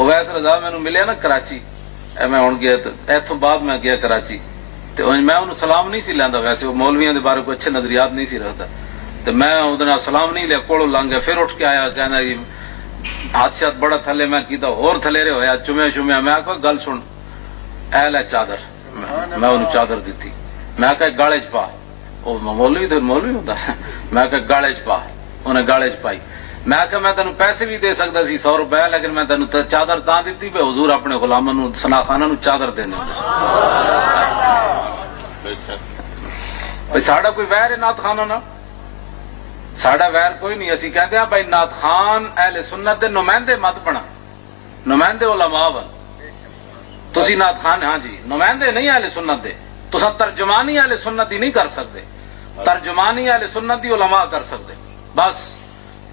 اویس رضا مینوں ملیا نا کراچی، میں ہن گیا اتوں بعد میں گیا کراچی، تو میں انہوں سلام نہیں سی لیندا، ویسے وہ مولویاں دے بارے کوئی اچھے نظریات نہیں سی رکھتا، تو میں اودے نال سلام نہیں لیا، کولوں لنگ گیا، پھر اٹھ کے آیا کہنا جی ہاتھ شات بڑا تھلے، میں کیتا ہور تھلیرے ہویا، چومیا شومیا، میں آکھا گل سن، اے لے چادر، میں انہوں چادر دتی، میں آکھا گالے چ پا، وہ مولوی تو مولوی ہوندا، میں آکھا گالے چ پا، انہیں گالے چ پائی، میں آکھا میں تینوں پیسے بھی دے سکتا سی 100 روپے، لیکن میں تینوں چادر تاں دتی پہ حضور اپنے غلاماں نوں ثنا خاناں نوں چادر دیندے بھائی ساڈا کوئی ویر ہے نعت خاناں نال؟ ساڈا ویر کوئی نہیں، اسی کہتے ہیں بھائی نعت خان اہل سنت دے نمائندے مت بنا، نمائندے علماء بن، تسی نعت خان ہاں جی نمائندے نہیں اہل سنت دے، تساں ترجمانی اہل سنت ہی نہیں کر سکتے، ترجمانی اہل سنت دی علماء کر سکتے بس۔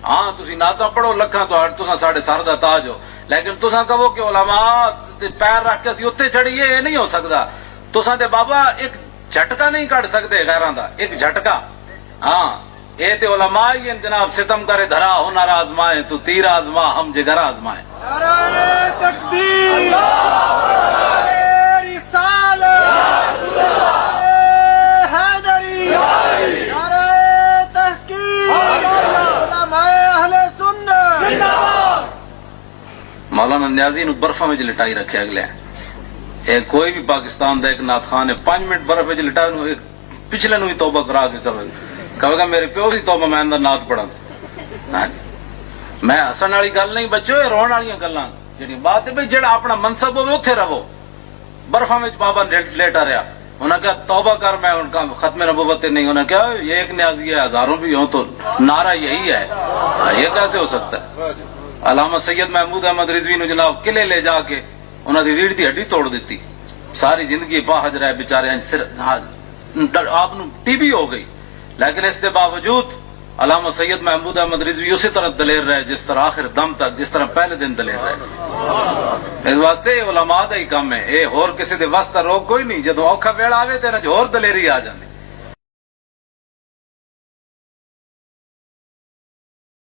ہاں تسی نعتاں پڑھو لکھاں تو تساں ساڈے سر دا تاج ہو، لیکن تساں کہو کہ علماء تے پیر رکھ کے اسی اتنے چڑھیے، یہ نہیں ہو سکتا۔ تساں تے بابا ایک جھٹکا نہیں کٹ سکتے غیراں دا، ایک جھٹکا، ہاں اے تے علماء ہی ہیں جناب، ستم کرے دھرا ہنر آزمائے تو تیر آزما ہم جگر آزمائے۔ نعرہ تکبیر، نعرہ رسالت، نعرہ حیدری، نعرہ تحقیق، علماء اہل سنت۔ مولانا نیازی نو برفاں وچ لٹائی رکھے اگلے، اے کوئی بھی پاکستان دا ایک نعت خان ہے 5 منٹ برف وچ لٹا نو پچھلے نو بھی توبہ کرا کے کرے، کہے گا میرے پیو دی توبہ میں اندر نعت پڑھا۔ میں ہسن والی گل نہیں بچو، یہ رون والی گلاں جڑی بات ہے بھائی جڑا اپنا منصب ہوے اوتھے رہو۔ برفاں وچ بابا لیٹا رہا، انہوں نے کہا توبہ کر، میں ان کا ختم نبوت نہیں، انہوں نے کہا یہ ایک نیازی ہے ہزاروں بھی ہوں تو نعرہ یہی ہے، یہ کیسے ہو سکتا ہے؟ علامہ سید محمود احمد رضوی نے جناب قلعے لے جا کے انہوں نے ریڑھ دی ہڈی توڑ دیتی، ساری زندگی باہج رہے بےچارے، آپ ٹی بی ہو گئی، لیکن اس کے باوجود علامہ سید محمود احمد رضوی اسی طرح دلیر رہے جس طرح آخر دم تک، جس طرح پہلے دن دلیر رہے۔ اس واسطے علماء دا ہی کام ہے، یہ ہور کسی دے واسطہ روک کوئی نہیں، جدو اوکھا ویڑا آوے تے نہ ہور دلیری آ جاندی۔